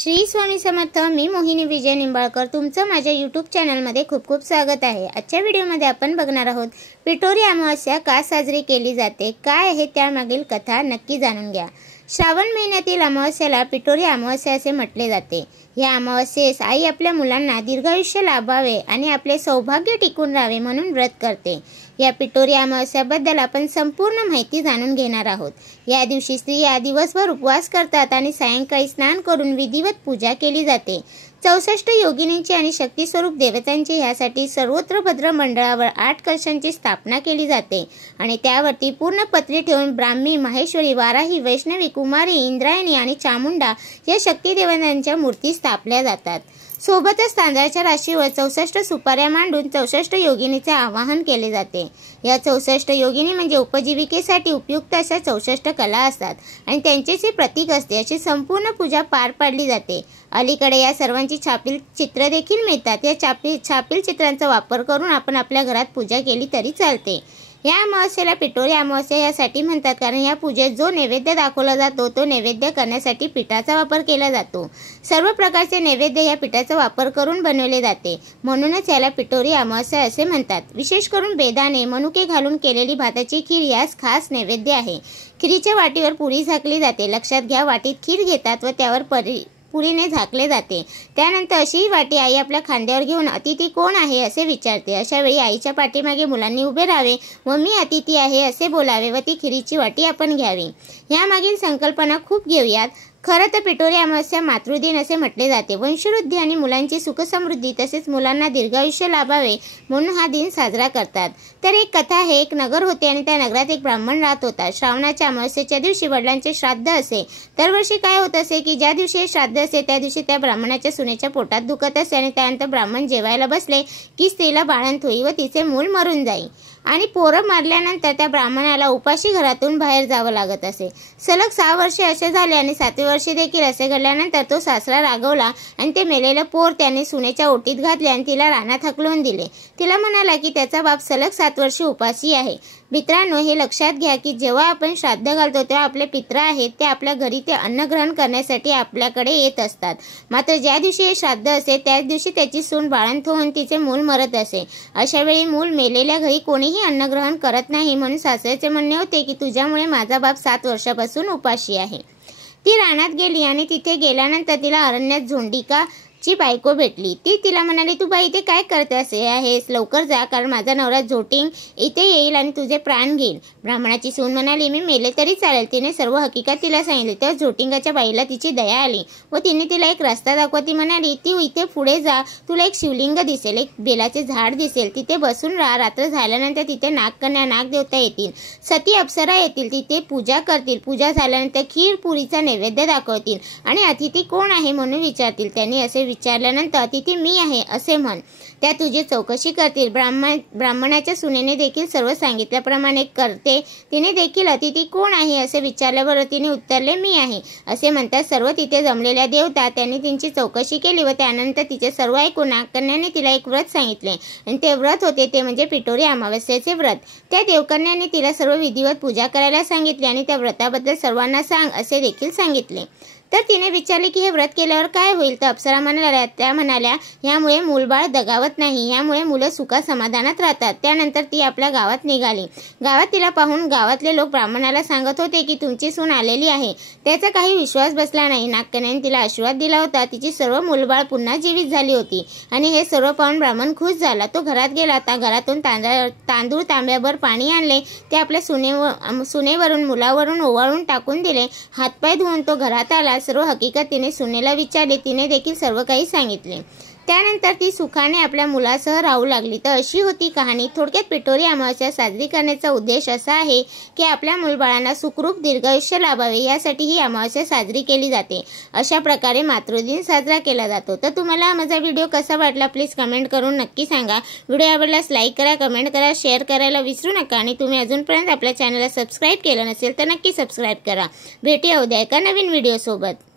श्री स्वामी समर्थ। मी मोहिनी विजय निंबाळकर तुमचं माझ्या यूट्यूब चॅनलमध्ये खूप खूप स्वागत आहे। आजच्या व्हिडिओमध्ये आपण बघणार आहोत पिठोरी अमावस्या का साजरी केली जाते, काय आहे त्यामागील कथा, नक्की जाणून घ्या। श्रावण महिन्यातील अमावस्येला पिठोरी अमावस्या असे म्हटले जाते। या अमावस्येस आई आपल्या मुलांना दीर्घायुष्य लाभावे आणि आपले सौभाग्य टिकून राहावे म्हणून व्रत करते। या पिठोरी अमावस्याबद्दल आपण संपूर्ण माहिती जाणून घेणार आहोत। या दिवशी स्त्रिया दिवसभर उपवास करतात आणि सायंकाळी स्नान करून विधिवत पूजा केली जाते। 64 योगिनींची आणि शक्ती स्वरूप देवतांची यासाठी सर्वत्र भद्र मंडळावर 8 कलशांची स्थापना केली जाते आणि त्यावरती पूर्ण पत्री ठेवून ब्राह्मी, माहेश्वरी, वाराही, वैष्णवी, कुमारी, इंद्रायणी आणि चामुंडा या शक्ती देवतांच्या मूर्ती स्थापल्या जातात। सोबतच तांदळाच्या राशीवर 64 सुपाऱ्या मांडून 64 योगिनीचे आवाहन केले जाते। या 64 योगिनी म्हणजे उपजीविकेसाठी उपयुक्त अशा 64 कला असतात आणि त्यांचेच प्रतीक असते। अशी संपूर्ण पूजा पार पाडली जाते। अलीकडे या सर्वांची छापील चित्र देखील मिळतात। या छापील चित्रांचा वापर करून आपण आपल्या घरात पूजा केली तरी चालते। या अमावस्येला पिठोरी अमावस्या यासाठी म्हणतात कारण या पूजेत जो नैवेद्य दाखवला जातो तो नैवेद्य करण्यासाठी पिठाचा वापर केला जातो। सर्व प्रकारचे नैवेद्य या पिठाचा वापर करून बनवले जाते, म्हणूनच याला पिठोरी अमावस्या असे म्हणतात। विशेष करून बेदाणे, मनुके घालून केलेली भाताची खीर यास खास नैवेद्य आहे। खीरीच्या वाटीवर पुरी झाकली जाते। लक्षात घ्या, वाटीत खीर घेतात व त्यावर पुरीने झाकले जाते। त्यानंतर अशी वाटी आई आपल्या खांद्यावर घेऊन अतिथी कोण आहे असे विचारते। अशा वेळी आईच्या पाठीमागे मुलांनी उभे राहावे व मी अतिथी आहे असे बोलावे व ती खिरीची वाटी आपण घ्यावी। यामागील संकल्पना खूप घेऊयात। खरं तर पिठोरी अमावस्या मातृदिन असे म्हटले जाते। वंशवृद्धी आणि मुलांची सुखसमृद्धी तसेच मुलांना दीर्घायुष्य लाभावे म्हणून हा दिन साजरा करतात। तर एक कथा आहे, एक नगर होते आणि त्या नगरात एक ब्राह्मण राहत होता। श्रावणाच्या अमावस्येच्या दिवशी वडिलांचे श्राद्ध असे। दरवर्षी काय होत असे की ज्या दिवशी श्राद्ध असे त्या दिवशी त्या ब्राह्मणाच्या सुनेच्या पोटात दुखत असे आणि त्यानंतर ब्राह्मण जेवायला बसले की स्त्रीला बाळंत होई व तिचे मूल मरून जाई आणि पोरं मारल्यानंतर त्या ब्राह्मणाला उपाशी घरातून बाहेर जावं लागत असे। सलग 6 वर्षे असे झाले आणि 7व्या वर्षी देखील असे घडल्यानंतर तो सासरा रागवला आणि ते मेलेलं पोर त्याने सुनेच्या ओटीत घातले आणि तिला रानात हकलून दिले। तिला म्हणाला की त्याचा बाप सलग 7 वर्षे उपाशी आहे। मित्रांनो, हे लक्षात घ्या की जेव्हा आपण श्राद्ध घालतो तेव्हा आपले पित्र आहेत ते आपल्या घरी ते अन्न ग्रहण करण्यासाठी आपल्याकडे येत असतात। मात्र ज्या दिवशी हे श्राद्ध असे त्याच दिवशी त्याची सून बाळंत होऊन तिचे मूल मरत असे। अशा वेळी मूल मेलेल्या घरी कोणीही अन्न ग्रहण करत नाही, म्हणून सासऱ्याचे म्हणणे होते की तुझ्यामुळे माझा बाप 7 वर्षापासून उपाशी आहे। ती रानात गेली आणि तिथे गेल्यानंतर तिला अरण्यात झोंडिका ची बायको भेटली। ती तिला म्हणाली, तू बाई इथे काय करते आहेस, लवकर जा कारण माझा नवरा झोटिंग इथे येईल आणि तुझे प्राण घेईल। ब्राह्मणाची सून म्हणाली, मी मेले तरी चालेल। तिने सर्व हकीकत तिला सांगितली। तेव्हा झोटिंगाच्या बाईला तिची दया आली व तिने तिला एक रस्ता दाखवत ती म्हणाली, ती इथे पुढे जा, तुला एक शिवलिंग दिसेल, एक बेलाचे झाड दिसेल, तिथे बसून राहा। रात्र झाल्यानंतर तिथे नागकन्या, नागदेवता येतील, सती अप्सरा येतील, तिथे पूजा करतील। पूजा झाल्यानंतर खीर पुरीचा नैवेद्य दाखवतील आणि अतिथी कोण आहे म्हणून विचारतील। त्यांनी असे विचारल्यानंतर अतिथी मी आहे असे म्हण, त्या तुझी चौकशी करतील। ब्राह्मणाच्या सुनेने देखील सर्व सांगितल्याप्रमाणे करते। तिने देखील अतिथी कोण आहे असे विचारल्यावर तिने उत्तरले मी आहे असे म्हणतात सर्व तिथे जमलेल्या देवता। त्यांनी तिची चौकशी केली व त्यानंतर तिचे सर्व ऐकून नागकन्याने तिला एक व्रत सांगितले आणि ते व्रत होते ते म्हणजे पिठोरी अमावस्येचे व्रत। त्या देवकन्याने तिला सर्व विधिवत पूजा करायला सांगितले आणि त्या व्रताबद्दल सर्वांना सांग असे देखील सांगितले। तर तिने विचारले की हे व्रत केल्यावर काय होईल, तर अप्सरा म्हणाल्या यामुळे मूलबाळ दगावत नाही, यामुळे मुलं सुखा समाधानात राहतात। त्यानंतर ती आपल्या गावात निघाली। गावात तिला पाहून गावातले लोक ब्राह्मणाला सांगत होते की तुमची सून आलेली आहे। त्याचा काही विश्वास बसला नाही। नागकन्याने तिला आशीर्वाद दिला होता। तिची सर्व मूलबाळ पुन्हा जीवित झाली होती आणि हे सर्व पाहून ब्राह्मण खुश झाला। तो घरात गेला, घरातून तांदूळ तांब्याभर पाणी आणले, ते आपल्या सुनेवरून मुलावरून ओवाळून टाकून दिले। हातपाय धुवून तो घरात आला। सर्व हकीकत तिने सुनेला विचारली, तिने देखील सर्व काही सांगितले। त्यानंतर ती सुखाने आपल्या मुलासह राहू लागली। तर अशी होती कहाणी। थोडक्यात पिठोरी अमावस्या साजरी करण्याचा उद्देश असा आहे की आपल्या मूलबाळांना सुखरूप दीर्घायुष्य लाभावे यासाठी ही अमावस्या साजरी केली जाते। अशा प्रकारे मातृदिन साजरा केला जातो। तर तुम्हाला माझा व्हिडिओ कसा वाटला प्लीज कमेंट करून नक्की सांगा। व्हिडिओ आवडल्यास लाईक करा, कमेंट करा, शेअर करायला विसरू नका आणि तुम्ही अजूनपर्यंत आपल्या चॅनलला सबस्क्राईब केलं नसेल तर नक्की सबस्क्राईब करा। भेटूया उद्या एका नवीन व्हिडिओ सोबत।